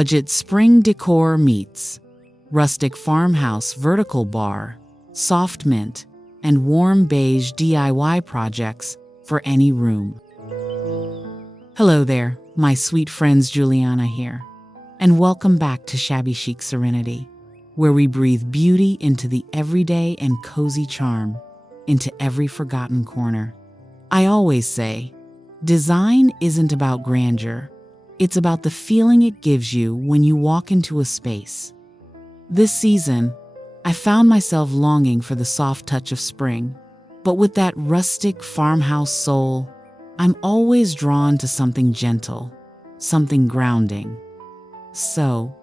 Budget spring decor meets rustic farmhouse vertical bar, soft mint, and warm beige DIY projects for any room. Hello there, my sweet friends, Juliana here, and welcome back to Shabby Chic Serenity, where we breathe beauty into the everyday and cozy charm into every forgotten corner. I always say, design isn't about grandeur, it's about the feeling it gives you when you walk into a space. This season, I found myself longing for the soft touch of spring, but with that rustic farmhouse soul, I'm always drawn to something gentle, something grounding. So,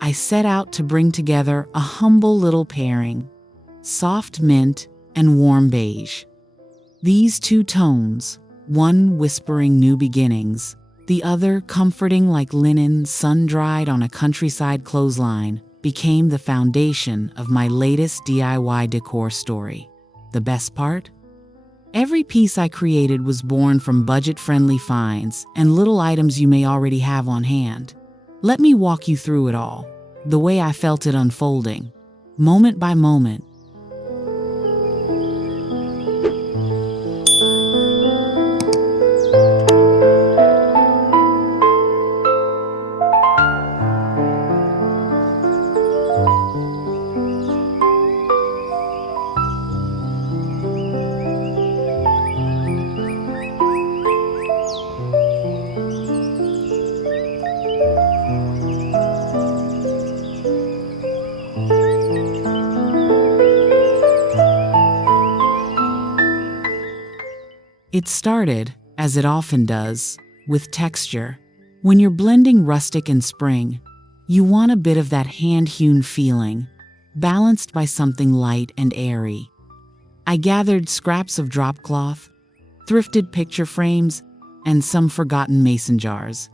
I set out to bring together a humble little pairing, soft mint and warm beige. These two tones, one whispering new beginnings, the other comforting like linen sun-dried on a countryside clothesline, became the foundation of my latest DIY decor story. The best part? Every piece I created was born from budget-friendly finds and little items you may already have on hand. Let me walk you through it all, the way I felt it unfolding, moment by moment. It started, as it often does, with texture. When you're blending rustic and spring, you want a bit of that hand-hewn feeling, balanced by something light and airy. I gathered scraps of drop cloth, thrifted picture frames, and some forgotten mason jars,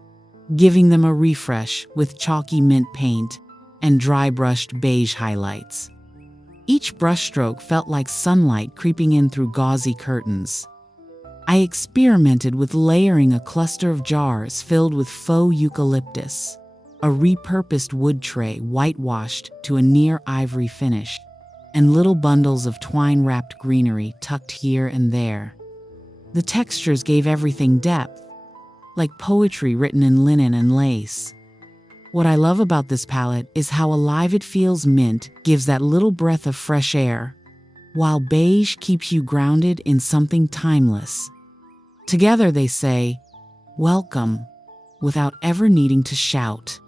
giving them a refresh with chalky mint paint and dry-brushed beige highlights. Each brushstroke felt like sunlight creeping in through gauzy curtains. I experimented with layering a cluster of jars filled with faux eucalyptus, a repurposed wood tray whitewashed to a near ivory finish, and little bundles of twine-wrapped greenery tucked here and there. The textures gave everything depth, like poetry written in linen and lace. What I love about this palette is how alive it feels. Mint gives that little breath of fresh air, while beige keeps you grounded in something timeless. Together they say, welcome, without ever needing to shout.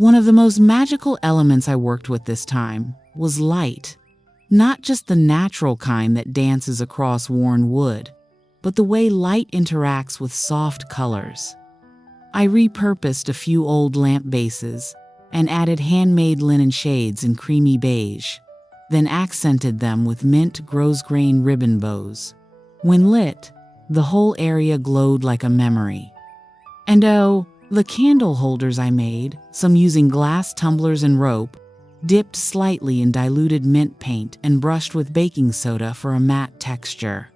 One of the most magical elements I worked with this time was light. Not just the natural kind that dances across worn wood, but the way light interacts with soft colors. I repurposed a few old lamp bases and added handmade linen shades in creamy beige, then accented them with mint grosgrain ribbon bows. When lit, the whole area glowed like a memory. And oh, the candle holders I made, some using glass tumblers and rope, dipped slightly in diluted mint paint and brushed with baking soda for a matte texture.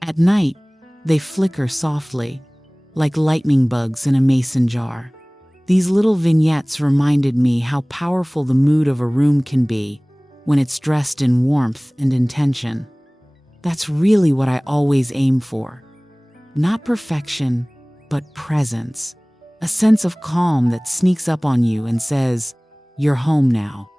At night, they flicker softly, like lightning bugs in a mason jar. These little vignettes reminded me how powerful the mood of a room can be when it's dressed in warmth and intention. That's really what I always aim for. Not perfection, but presence. A sense of calm that sneaks up on you and says, "You're home now."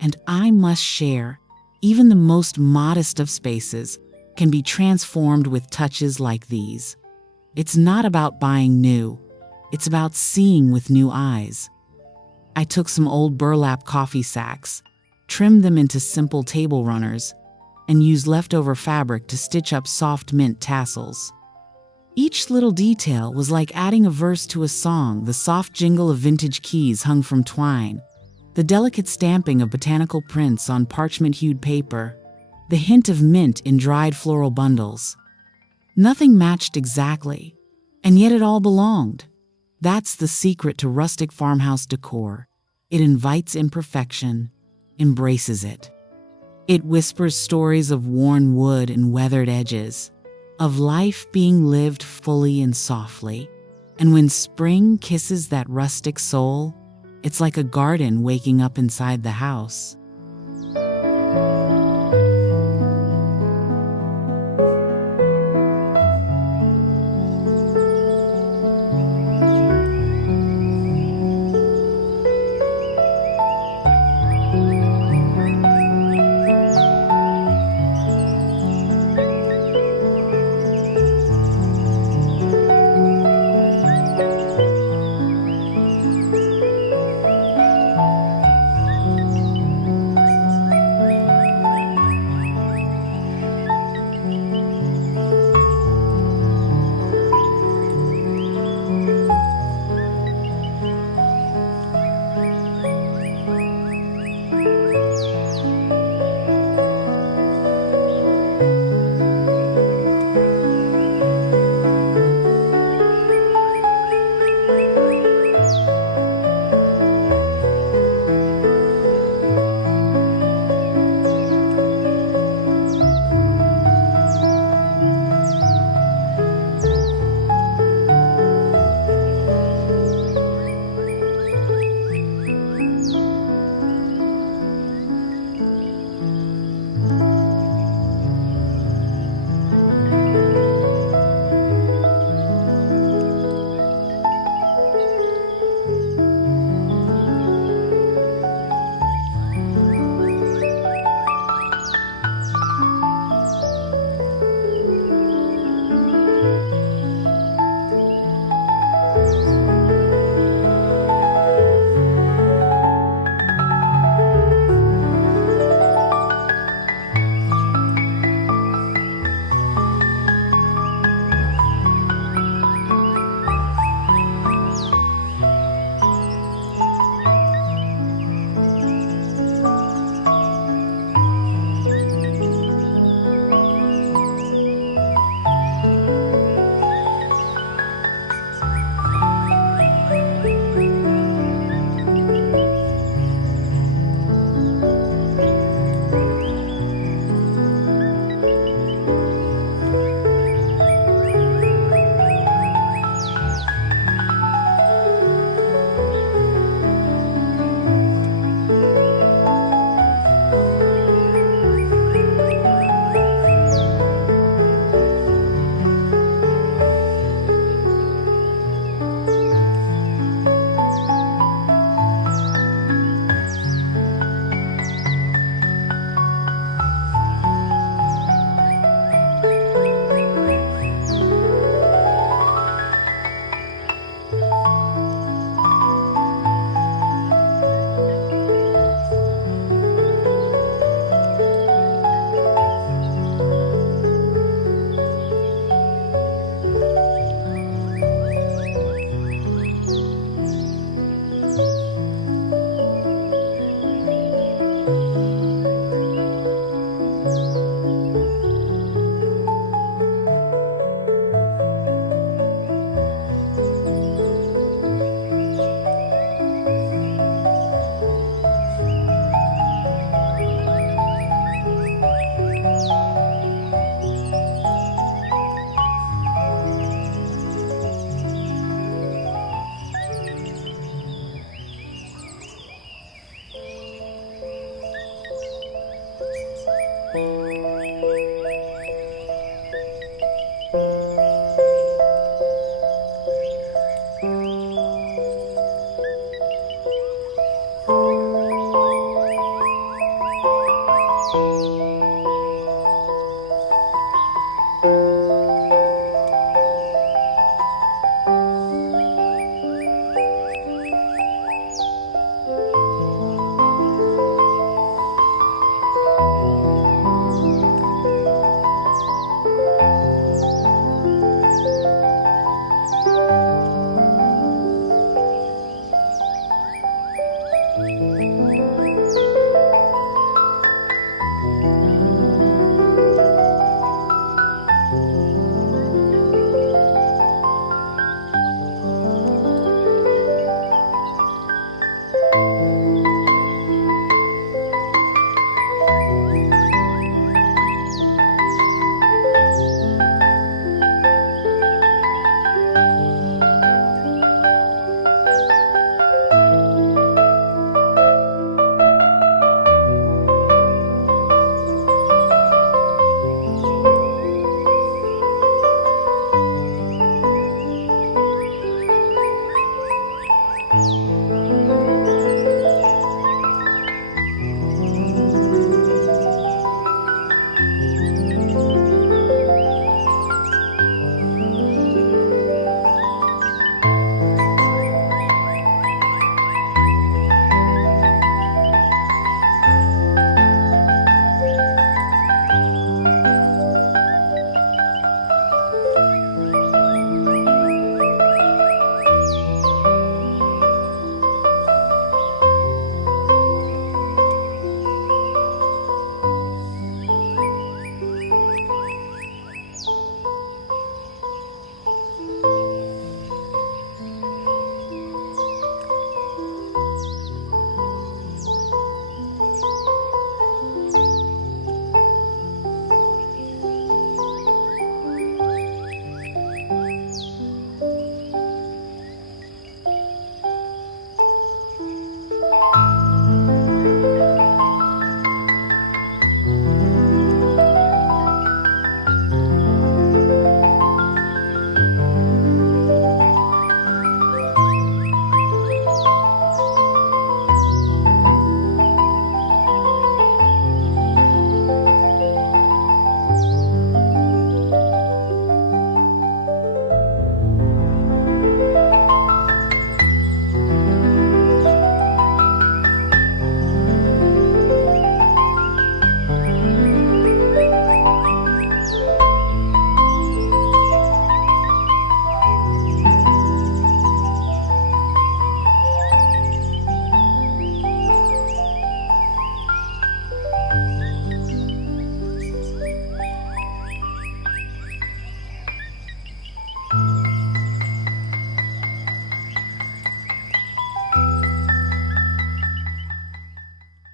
And I must share, even the most modest of spaces can be transformed with touches like these. It's not about buying new, it's about seeing with new eyes. I took some old burlap coffee sacks, trimmed them into simple table runners, and used leftover fabric to stitch up soft mint tassels. Each little detail was like adding a verse to a song. The soft jingle of vintage keys hung from twine, the delicate stamping of botanical prints on parchment-hued paper, the hint of mint in dried floral bundles. Nothing matched exactly, and yet it all belonged. That's the secret to rustic farmhouse decor. It invites imperfection, embraces it. It whispers stories of worn wood and weathered edges, of life being lived fully and softly. And when spring kisses that rustic soul, it's like a garden waking up inside the house.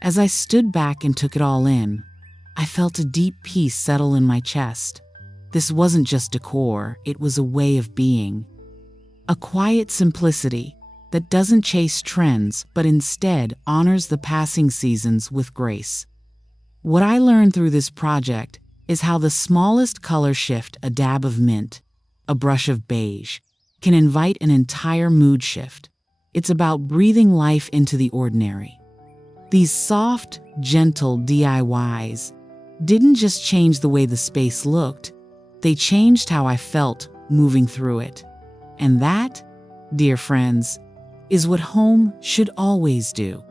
As I stood back and took it all in, I felt a deep peace settle in my chest. This wasn't just decor, it was a way of being. A quiet simplicity that doesn't chase trends but instead honors the passing seasons with grace. What I learned through this project is how the smallest color shift, a dab of mint, a brush of beige, can invite an entire mood shift. It's about breathing life into the ordinary. These soft, gentle DIYs didn't just change the way the space looked, they changed how I felt moving through it. And that, dear friends, is what home should always do.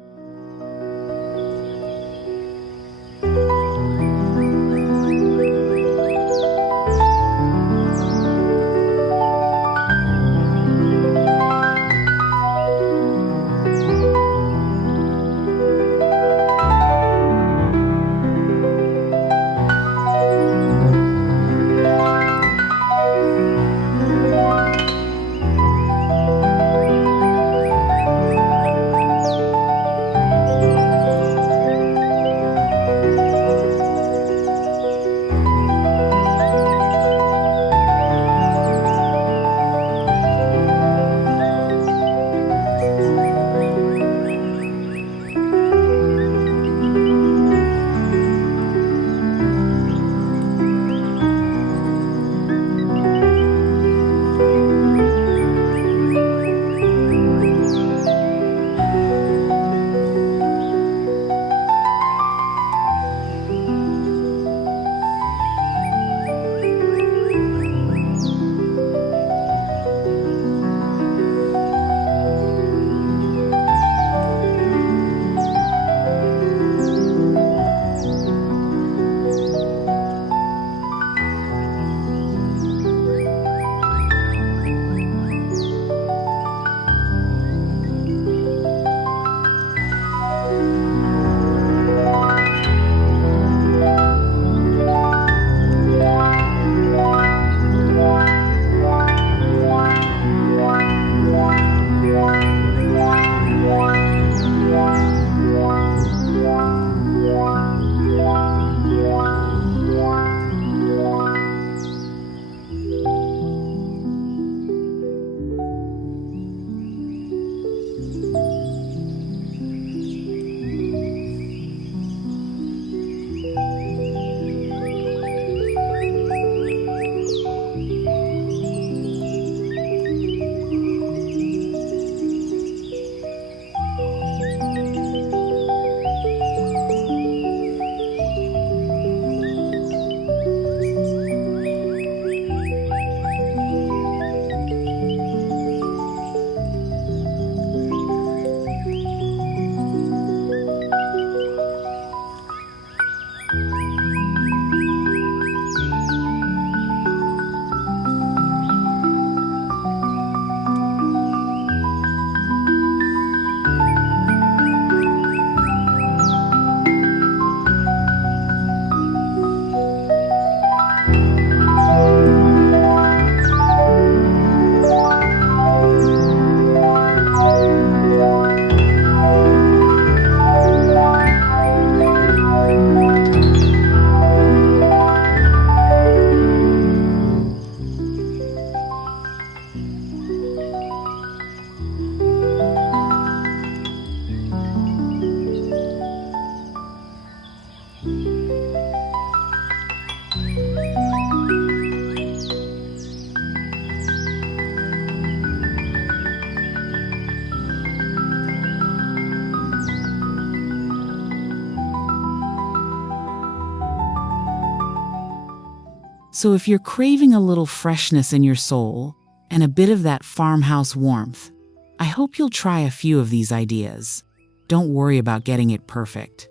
So if you're craving a little freshness in your soul and a bit of that farmhouse warmth, I hope you'll try a few of these ideas. Don't worry about getting it perfect.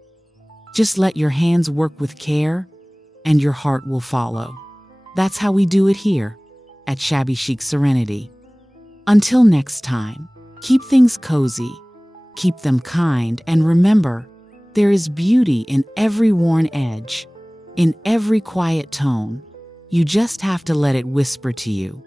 Just let your hands work with care and your heart will follow. That's how we do it here at Shabby Chic Serenity. Until next time, keep things cozy, keep them kind, and remember, there is beauty in every worn edge, in every quiet tone. You just have to let it whisper to you.